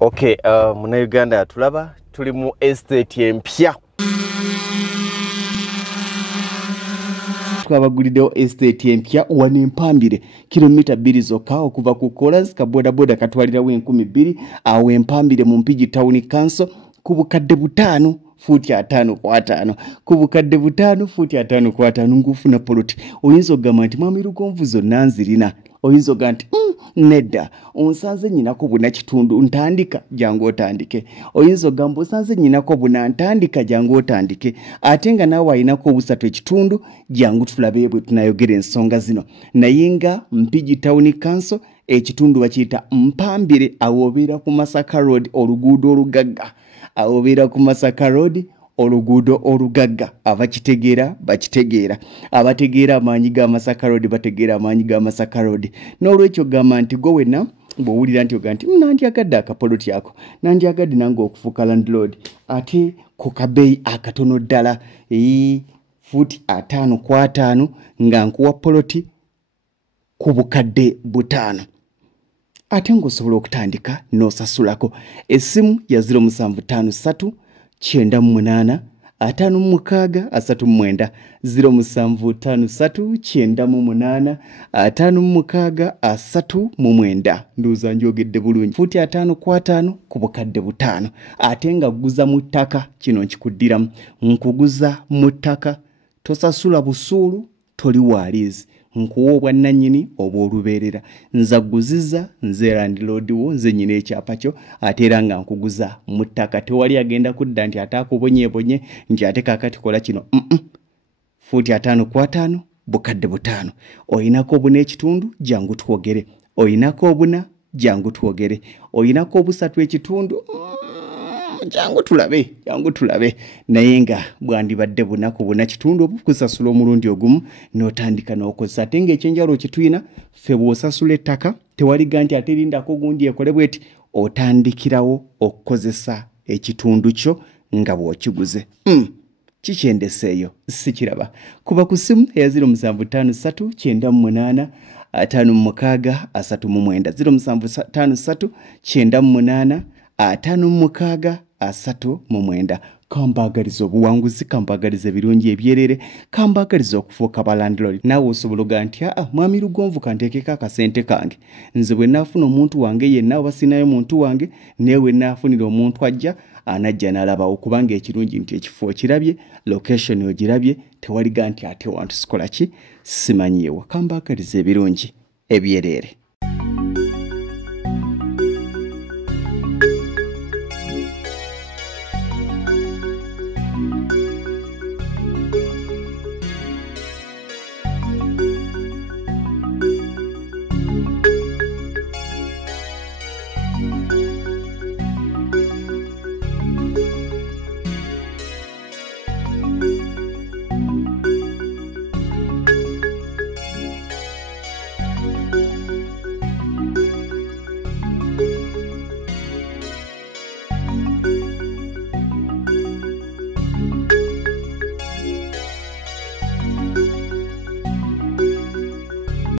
Okay, muna Uganda tulaba tuli mu estate empya. Twabaguliddewo estate empya wano Mpambire kilomita 2 zokka okuva ku Kolas ka boda boda katwalirawo 1200 awo Mpambire mu Mpigi Town Council ku bukadde 5 futi 5 kwa 5 ku bukadde 5 futi 5 kwa 5 ngufuna poloti oyinza ogamba nti mwami Lugonvu zonna nzirina oyinza ogamba nti nedda onsanze nyinako buna kitundu ntandika jangu otandike oyinza ogamba onsanze nyinako buna ntandika jangu otandike ate nga naawe ayinako obusatu ekitundu jangu tulabe bwe tunayogera ensonga zino naye nga Mpigi Town Council ekitundu bakiyita Mpambire awobeera ku Masaka Road oluguudo olugagga awobeera ku Masaka Road oluguudo olugagga abakitegeera bakitegeera abategeera amaanyi ga Masaka Road bategeera amaanyi ga Masaka Road n'olwekyo gamba nti gwe wenna bw'owulira nti oga nti nandyagadde akapoloti ako nandyagadde nange okufuuka landlord ate ku kabeeyi akatono ddala futi 5 kwa 5 nga nkuwa poloti ku bukadde 5 ate ng'osobola okutandika n'osasulako essimu ya 0753 98 56 39 0753 98 56 39 nduuza njogedde bulungi futi 5 kwa 5 ku bukadde 5 ate nga guza mu ttaka kino nkikuddiramu nkuguza mu ttaka tosasula busuulu toli waalizi nkuwa obwannannyini oba olubeerera nzaguziza nze landlord wo nze nyina ekyapa kyo ate era nga nkuguza mu ttaka tewali agenda kudda nti ataakubonyeebonye nti ate kaakati kola kino futi 5 kwa 5 bukadde 5 oyinako obuna ekitundu jangu twogere oyinako obuna jangu twogere oyinako obusatu ekitundu jangu tulabe naye nga bwandibadde bunaku buna kitundu obukusasula omulundi ogumu n'otandika n'okozesa ate ng'ekyenjalo kituyina ffe bw'osasula ettaka tewaliga nti ate lindako gundi ekole bweti otandikirawo okukozesa ekitundu kyo nga bw'okiguze kikyendeseeyo sikiraba kuba ku ssimu eya 0753 98 56 39 0753 98 56 kambagaliza obuwanguzi kambagaliza ebirungi ebyerere kambagaliza okufuuka balandlord naawe osobola oga nti mwami Lugonvu kanteekeko akasente kange nze bwe naafuna omuntu wange yenna oba sinayo muntu wange newe naafunira omuntu ajja anajja n'alabawo kubanga ekirungi nti ekifo kirabye location ogirabye tewaliga nti ate wantu sikola ki simanyiyewa kambagaliza ebirungi ebyerere